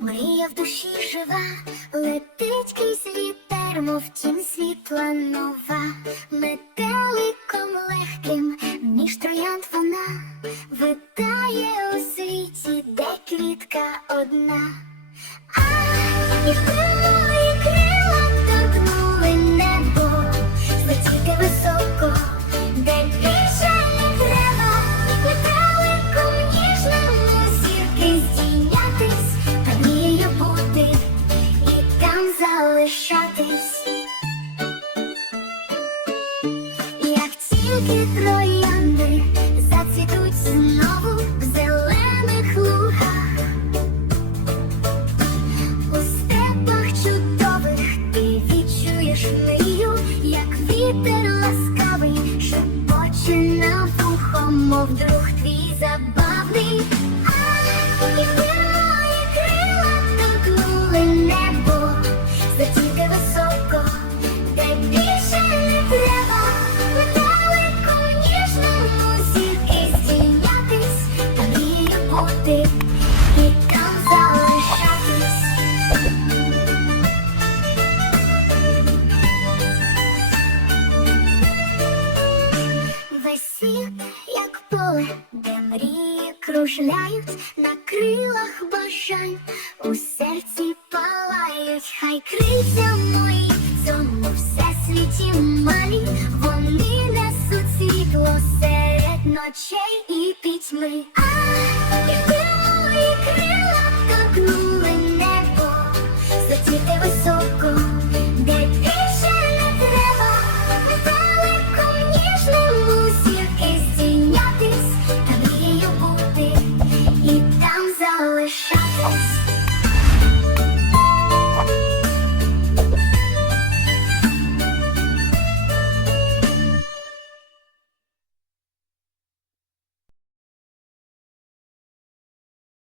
мрія в душі жива, летить крізь вітер, мов тінь світла нова, метеликом легким, між троянд вона витає у світі, де квітка одна. А і залишатись. Як тільки троянди зацвітуть знову в зелених лугах. У степах чудових ти відчуєш мрію, як вітер ласкавий, шепоче на вухо, мов друг твій забавний. Кружляють на крилах бажань, у серці палають, хай крильця мої в цьому всесвіті малі, вони несуть світло серед ночей і пітьми.